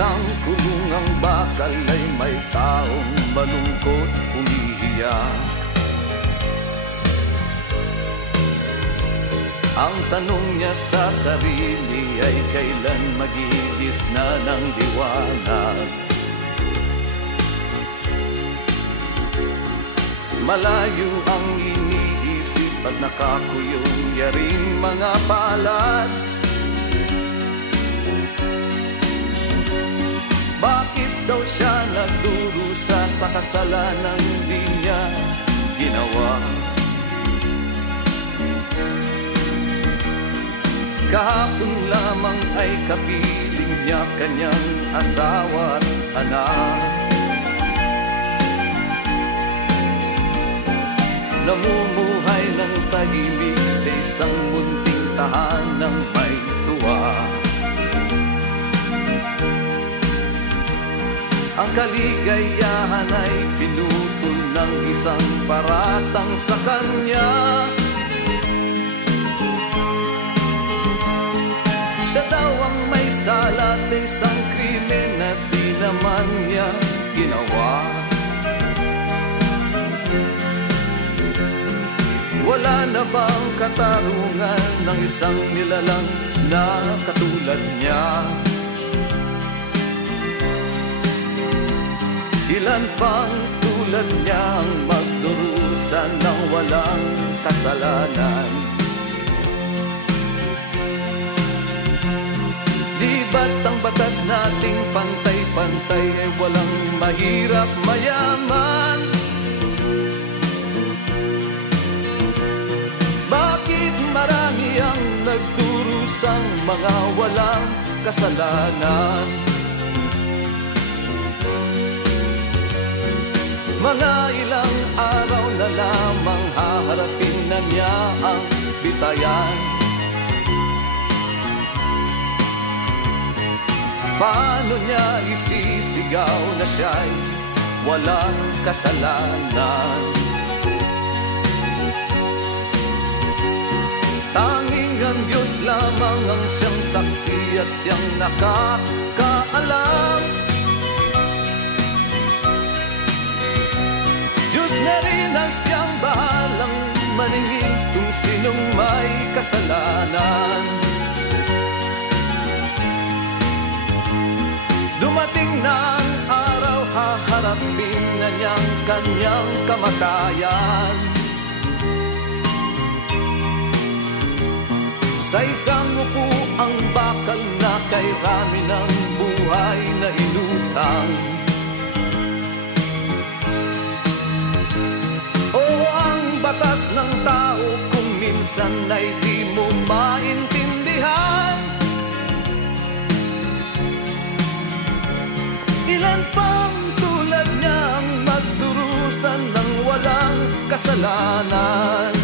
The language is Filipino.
isang kulungang bakal ay may taong malungkot umiiyak. Ang tanong niya sa sarili ay kailan magigis na ng liwanag. Malayo ang iniisip at nakakuyong yaring mga palad. Bakit daw siya nagdurusa sa kasalanang di niya ginawa? Kahapon lamang ay kapiling niya kanyang asawa at anak. Namumuhay ng tahimik sa isang munting tahanang may tuwa. Ang kaligayahan ay pinutol ng isang paratang sa kanya. Siya daw ang may sala sa isang krimen na di naman niya ginawa. Wala na bang katarungan ng isang nilalang na katulad niya? Ilan pang tulad niya ang magdurusa ng walang kasalanan? Di ba't ang batas nating pantay-pantay ay walang mahirap mayaman? Bakit marami ang nagdurusang mga walang kasalanan? Mga ilang araw na lamang haharapin na niya ang bitayan. Paano niya isisigaw na siya'y walang kasalanan? Tanging ang Diyos lamang ang siyang saksi at siyang nakakaalam. Diyos na rin ang siyang bahalang maningil kung sinong may kasalanan. Dumating na ang araw, haharapin na niyang kanyang kamatayan. Sa isang upo ang bakal na kay rami ng buhay na inutang. O ang batas ng tao kung minsan ay di mo maintindihan. Ilan pang tulad niya ang magdurusan ng walang kasalanan?